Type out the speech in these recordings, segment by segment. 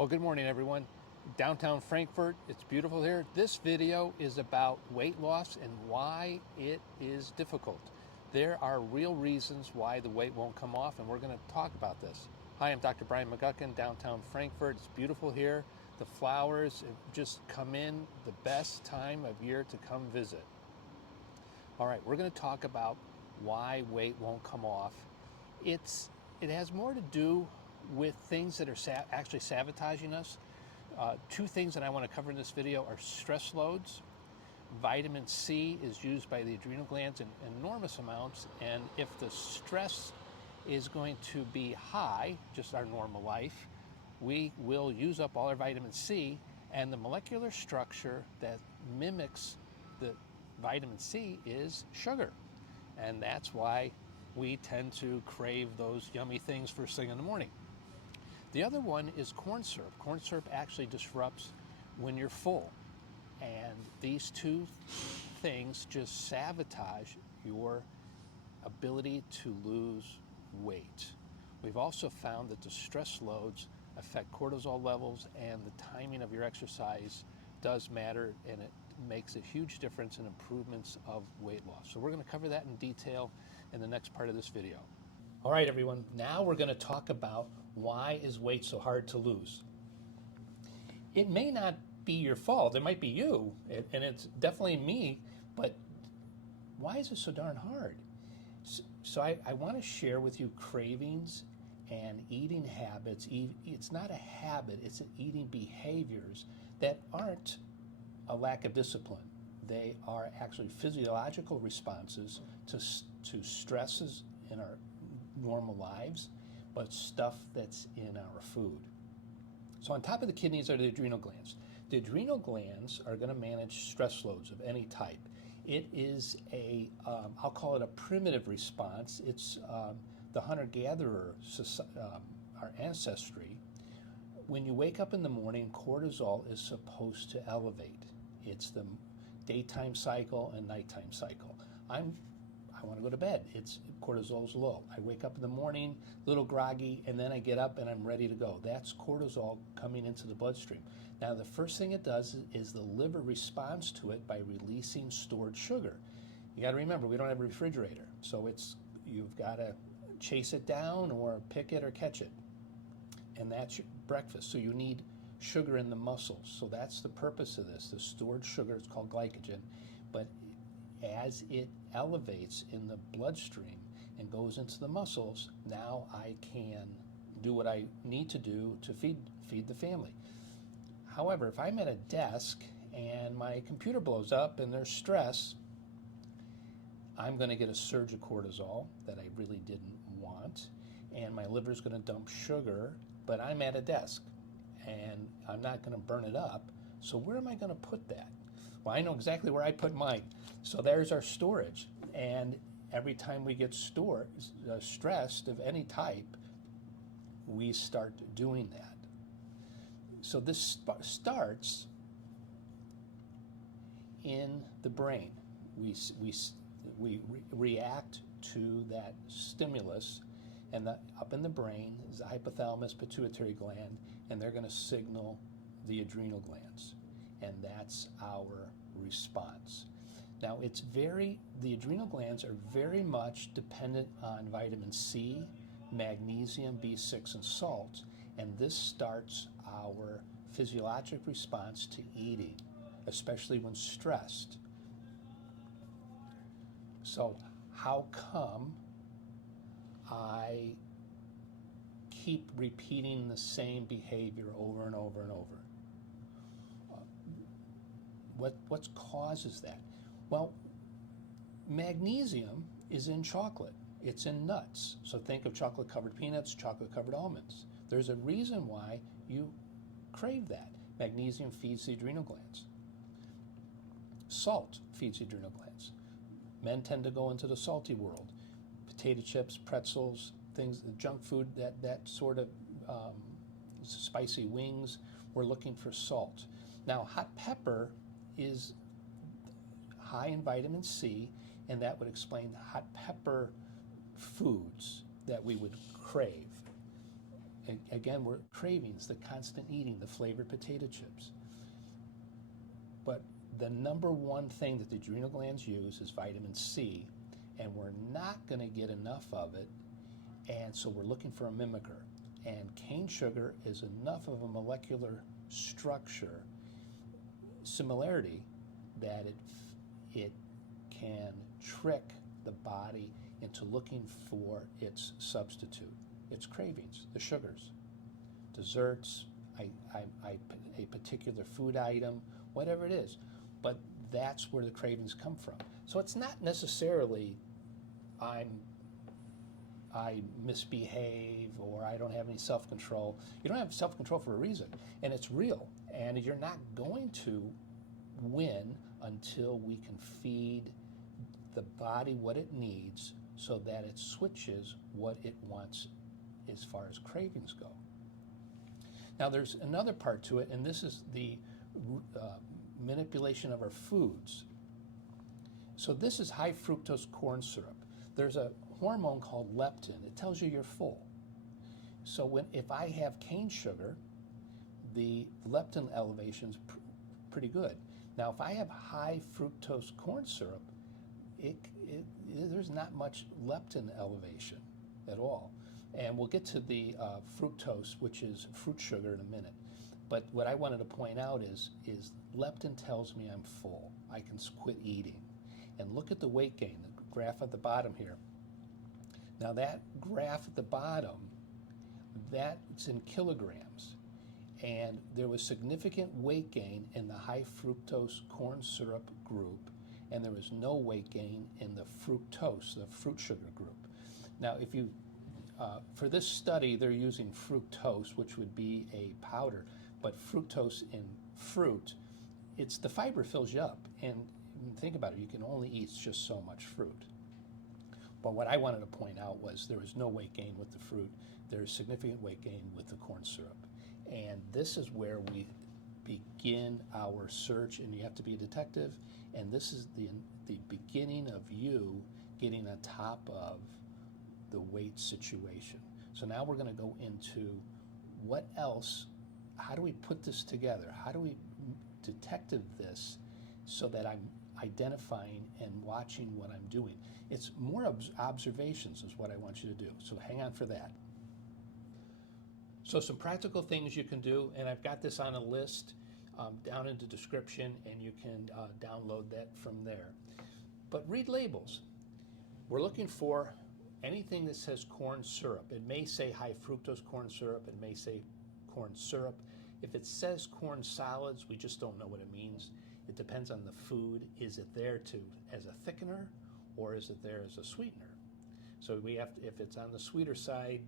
Well, good morning, everyone. Downtown Frankfurt, it's beautiful here. This video is about weight loss and why it is difficult. There are real reasons why the weight won't come off, and we're going to talk about this. Hi, I'm Dr. Brian McGuckin, downtown Frankfurt. It's beautiful here. The flowers have just come in, the best time of year to come visit. All right, we're going to talk about why weight won't come off. It has more to do with things that are actually sabotaging us. Two things that I want to cover in this video are stress loads. Vitamin C is used by the adrenal glands in enormous amounts, and if the stress is going to be high, just our normal life, we will use up all our vitamin C, and the molecular structure that mimics the vitamin C is sugar. And that's why we tend to crave those yummy things first thing in the morning. The other one is corn syrup. Corn syrup actually disrupts when you're full. And these two things just sabotage your ability to lose weight. We've also found that the stress loads affect cortisol levels, and the timing of your exercise does matter, and it makes a huge difference in improvements of weight loss. So we're going to cover that in detail in the next part of this video. All right, everyone, now we're going to talk about why is weight so hard to lose. It may not be your fault. It might be you, and it's definitely me, but why is it so darn hard? So I want to share with you cravings and eating habits. It's not a habit, it's eating behaviors that aren't a lack of discipline. They are actually physiological responses to stresses in our normal lives, but stuff that's in our food. So on top of the kidneys are the adrenal glands. The adrenal glands are going to manage stress loads of any type. It is I'll call it a primitive response. It's the hunter-gatherer, our ancestry. When you wake up in the morning, cortisol is supposed to elevate. It's the daytime cycle and nighttime cycle. I want to go to bed. Cortisol's low. I wake up in the morning, a little groggy, and then I get up and I'm ready to go. That's cortisol coming into the bloodstream. Now, the first thing it does is the liver responds to it by releasing stored sugar. You got to remember, we don't have a refrigerator, so you've got to chase it down or pick it or catch it. And that's your breakfast. So you need sugar in the muscles. So that's the purpose of this. The stored sugar, it's called glycogen, but as it elevates in the bloodstream and goes into the muscles, now I can do what I need to do to feed the family. However, if I'm at a desk and my computer blows up and there's stress, I'm going to get a surge of cortisol that I really didn't want, and my liver's going to dump sugar, but I'm at a desk and I'm not going to burn it up. So where am I going to put that? Well, I know exactly where I put mine. So there's our storage. And every time we get stressed of any type, we start doing that. So this starts in the brain. We react to that stimulus, and up in the brain is the hypothalamus pituitary gland, and they're going to signal the adrenal glands. And that's our response. Now, the adrenal glands are very much dependent on vitamin C, magnesium, B6, and salt, and this starts our physiologic response to eating, especially when stressed. So how come I keep repeating the same behavior over and over and over? What causes that? Well, magnesium is in chocolate. It's in nuts. So think of chocolate-covered peanuts, chocolate-covered almonds. There's a reason why you crave that. Magnesium feeds the adrenal glands. Salt feeds the adrenal glands. Men tend to go into the salty world. Potato chips, pretzels, things, junk food, that sort of spicy wings, we're looking for salt. Now, hot pepper is high in vitamin C, and that would explain hot pepper foods that we would crave. Again, we're cravings, the constant eating, the flavored potato chips. But the number one thing that the adrenal glands use is vitamin C, and we're not going to get enough of it, and so we're looking for a mimicker. And cane sugar is enough of a molecular structure similarity that it can trick the body into looking for its substitute, its cravings, the sugars, desserts, a particular food item, whatever it is. But that's where the cravings come from. So it's not necessarily I misbehave or I don't have any self-control. You don't have self-control for a reason, and it's real. And you're not going to win until we can feed the body what it needs so that it switches what it wants as far as cravings go. Now there's another part to it, and this is the manipulation of our foods. So this is high fructose corn syrup. There's a hormone called leptin. It tells you you're full. So if I have cane sugar, the leptin elevation's pretty good. Now if I have high fructose corn syrup, there's not much leptin elevation at all. And we'll get to the fructose, which is fruit sugar, in a minute. But what I wanted to point out is leptin tells me I'm full. I can quit eating. And look at the weight gain, the graph at the bottom here. Now that graph at the bottom, that's in kilograms. And there was significant weight gain in the high fructose corn syrup group, and there was no weight gain in the fructose, the fruit sugar group. Now, if you, for this study, they're using fructose, which would be a powder, but fructose in fruit, it's the fiber fills you up. And think about it, you can only eat just so much fruit. But what I wanted to point out was there was no weight gain with the fruit. There's significant weight gain with the corn syrup. And this is where we begin our search, and you have to be a detective, and this is the beginning of you getting on top of the weight situation. So now we're going to go into what else, how do we put this together? How do we detective this so that I'm identifying and watching what I'm doing? It's more observations is what I want you to do. So hang on for that. So some practical things you can do, and I've got this on a list down in the description, and you can download that from there. But read labels. We're looking for anything that says corn syrup. It may say high fructose corn syrup. It may say corn syrup. If it says corn solids, we just don't know what it means. It depends on the food. Is it there as a thickener, or is it there as a sweetener? So we have to, if it's on the sweeter side,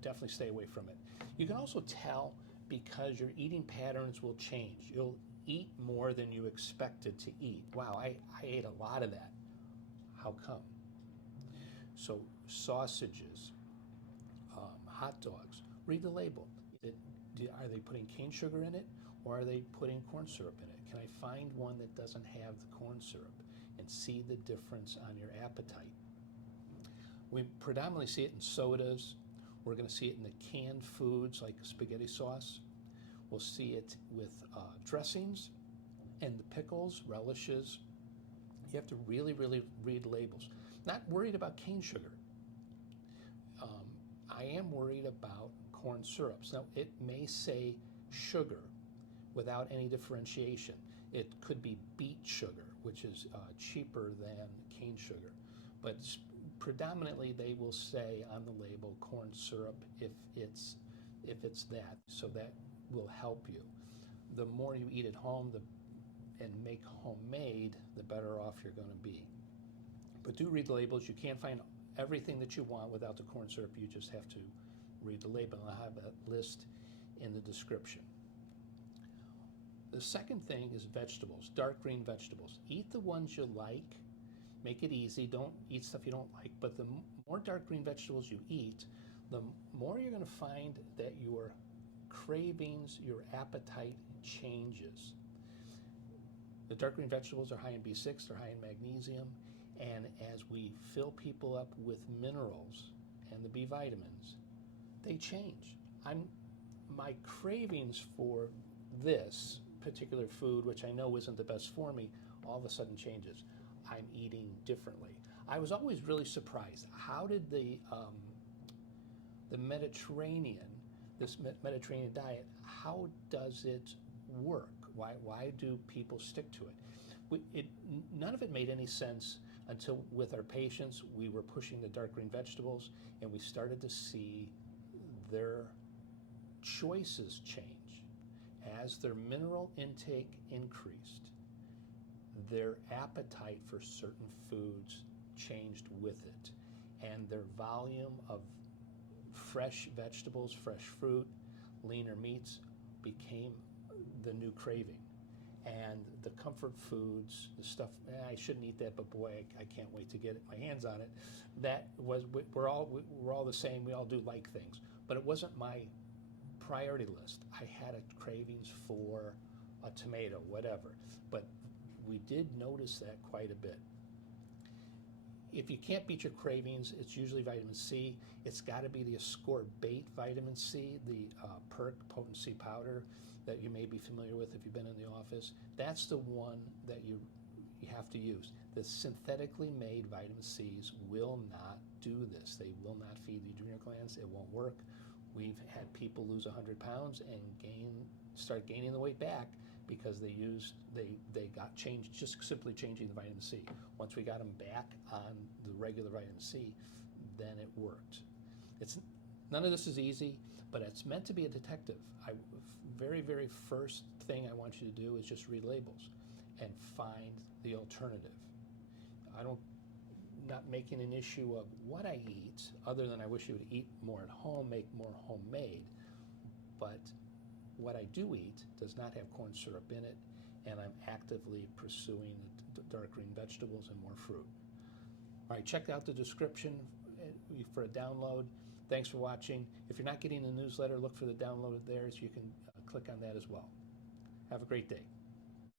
definitely stay away from it. You can also tell because your eating patterns will change. You'll eat more than you expected to eat. Wow, I ate a lot of that. How come? So sausages, hot dogs, read the label. Are they putting cane sugar in it, or are they putting corn syrup in it? Can I find one that doesn't have the corn syrup and see the difference on your appetite? We predominantly see it in sodas. We're going to see it in the canned foods like spaghetti sauce. We'll see it with dressings and the pickles, relishes. You have to really, really read labels. Not worried about cane sugar. I am worried about corn syrups. Now, it may say sugar without any differentiation. It could be beet sugar, which is cheaper than cane sugar. But predominantly, they will say on the label corn syrup if it's that. So that will help you. The more you eat at home and make homemade, the better off you're going to be. But do read the labels. You can't find everything that you want without the corn syrup. You just have to read the label. I'll have a list in the description. The second thing is vegetables, dark green vegetables. Eat the ones you like. Make it easy. Don't eat stuff you don't like. But the more dark green vegetables you eat, the more you're going to find that your cravings, your appetite changes. The dark green vegetables are high in B6, they're high in magnesium, and as we fill people up with minerals and the B vitamins, they change. My cravings for this particular food, which I know isn't the best for me, all of a sudden changes. I'm eating differently. I was always really surprised. How did the Mediterranean, this Mediterranean diet, how does it work? Why do people stick to it? None of it made any sense until with our patients we were pushing the dark green vegetables and we started to see their choices change. As their mineral intake increased, their appetite for certain foods changed with it, and their volume of fresh vegetables, fresh fruit, leaner meats became the new craving. And the comfort foods, the stuff, I shouldn't eat that, but boy, I can't wait to get my hands on it. That was, we're all the same, we all do like things, but it wasn't my priority list. I had a cravings for a tomato, whatever, but we did notice that quite a bit. If you can't beat your cravings, it's usually vitamin C. It's got to be the ascorbate vitamin C, the PERC potency powder that you may be familiar with if you've been in the office. That's the one that you have to use. The synthetically made vitamin Cs will not do this. They will not feed the adrenal glands. It won't work. We've had people lose 100 pounds and start gaining the weight back because they got changed, just simply changing the vitamin C. Once we got them back on the regular vitamin C, then it worked. None of this is easy, but it's meant to be a detective. Very, very first thing I want you to do is just read labels and find the alternative. Not making an issue of what I eat, other than I wish you would eat more at home, make more homemade, but what I do eat does not have corn syrup in it, and I'm actively pursuing the dark green vegetables and more fruit. All right, check out the description for a download. Thanks for watching. If you're not getting the newsletter, look for the download there so you can click on that as well. Have a great day.